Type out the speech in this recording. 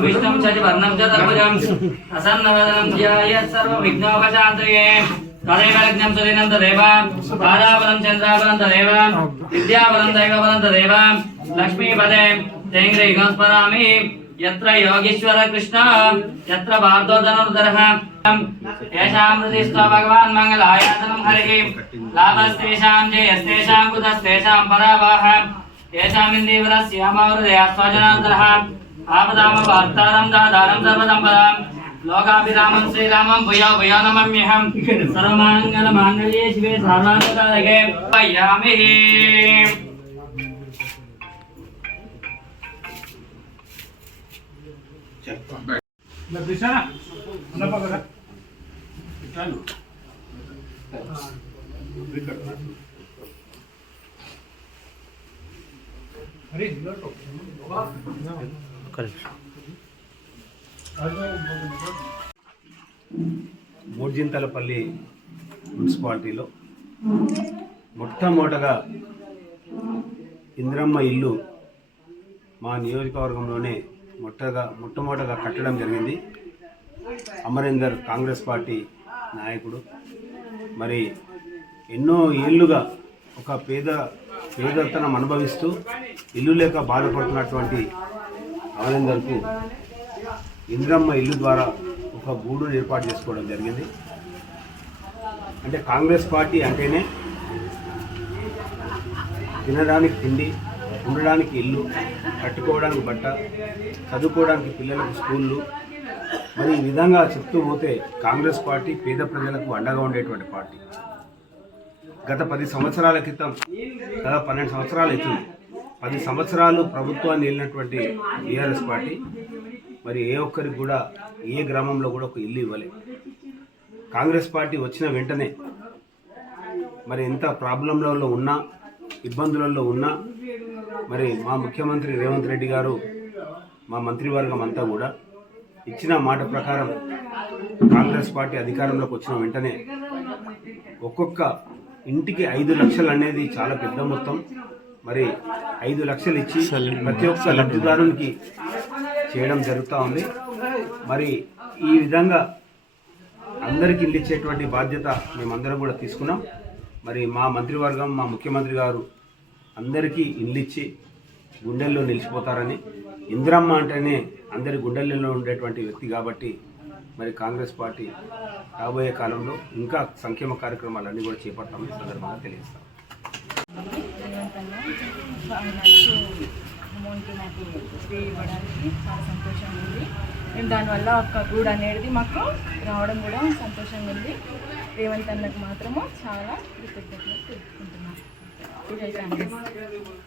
విష్ణుం చది వర్ణం చ దర్భజం అసన్నవదనం ధ్యాయ సర్వ విఘ్నోపశాంతయే తదేవ యజ్ఞం సుదినం తదేవ. పాదాబలం చంద్రాబలం తదేవ. విద్యాబలం దైవబలం తదేవ. లక్ష్మీపదే. తేంగ్రీగం స్మరామి. यत्र योगीश्वर कृष्ण, यत्र भारद्वजनोदरः येषां हृदि भगवान् हरिः। लाभस्तेषां जयस्तेषां कुतस्तेषां येषामिन्दीवरस्यामहृदयास्वजनोदरः लोकाभिरामं श्रीरामं भूयो भूयो नमम्यहं। सर्वमाङ्गलमाङ्गल्ये शिवे पयामि మూర్జింతలపల్లి మున్సిపాలిటీలో మొట్టమొదటగా ఇందిరమ్మ ఇల్లు మా నియోజకవర్గంలోనే మొట్టగా మొట్టమొదటగా కట్టడం జరిగింది. అమరేందర్ కాంగ్రెస్ పార్టీ నాయకుడు. మరి ఎన్నో ఏళ్ళుగా ఒక పేద పేదతనం అనుభవిస్తూ ఇల్లు లేక బాధపడుతున్నటువంటి అమరేందర్కు ఇంద్రమ్మ ఇల్లు ద్వారా ఒక గూడును ఏర్పాటు చేసుకోవడం జరిగింది. అంటే కాంగ్రెస్ పార్టీ అంటేనే తినడానికి తిండి ఉండడానికి ఇల్లు కట్టుకోవడానికి బట్ట చదువుకోవడానికి పిల్లలకు స్కూళ్ళు. మరి ఈ విధంగా చెప్తూ పోతే కాంగ్రెస్ పార్టీ పేద ప్రజలకు అండగా ఉండేటువంటి పార్టీ. గత పది సంవత్సరాల క్రితం గత పన్నెండు సంవత్సరాలు అవుతుంది. పది సంవత్సరాలు ప్రభుత్వాన్ని వెళ్ళినటువంటి బీఆర్ఎస్ పార్టీ. మరి ఏ ఒక్కరికి కూడా ఏ గ్రామంలో కూడా ఒక ఇల్లు ఇవ్వలేదు కాంగ్రెస్ పార్టీ వచ్చిన వెంటనే మరి ఎంత ప్రాబ్లంలలో ఉన్నా ఇబ్బందులలో ఉన్నా మరి మా ముఖ్యమంత్రి రేవంత్ రెడ్డి గారు మా మంత్రివర్గం అంతా కూడా ఇచ్చిన మాట ప్రకారం కాంగ్రెస్ పార్టీ అధికారంలోకి వచ్చిన వెంటనే ఒక్కొక్క ఇంటికి ఐదు లక్షలు అనేది చాలా పెద్ద మొత్తం. మరి ఐదు లక్షలు ఇచ్చి ప్రతి ఒక్క లబ్ధిదారునికి చేయడం జరుగుతూ ఉంది. మరి ఈ విధంగా అందరికీ ఇల్లు ఇచ్చేటువంటి బాధ్యత మేమందరం కూడా తీసుకున్నాం. మరి మా మంత్రివర్గం మా ముఖ్యమంత్రి గారు అందరికీ ఇల్లు ఇచ్చి గుండెల్లో నిలిచిపోతారని ఇందిరమ్మ అంటేనే అందరి గుండెల్లో ఉండేటువంటి వ్యక్తి కాబట్టి మరి కాంగ్రెస్ పార్టీ రాబోయే కాలంలో ఇంకా సంక్షేమ కార్యక్రమాలన్నీ కూడా చేపడతామని సందర్భంగా తెలియజేస్తాం. అమౌంట్ మాకు పే ఇవ్వడానికి చాలా సంతోషంగా ఉంది మేము దానివల్ల ఒక గూడు అనేది మాకు రావడం కూడా సంతోషంగా ఉంది. రేవంత్ అన్నకు మాత్రము చాలా కృతజ్ఞతలు Udah.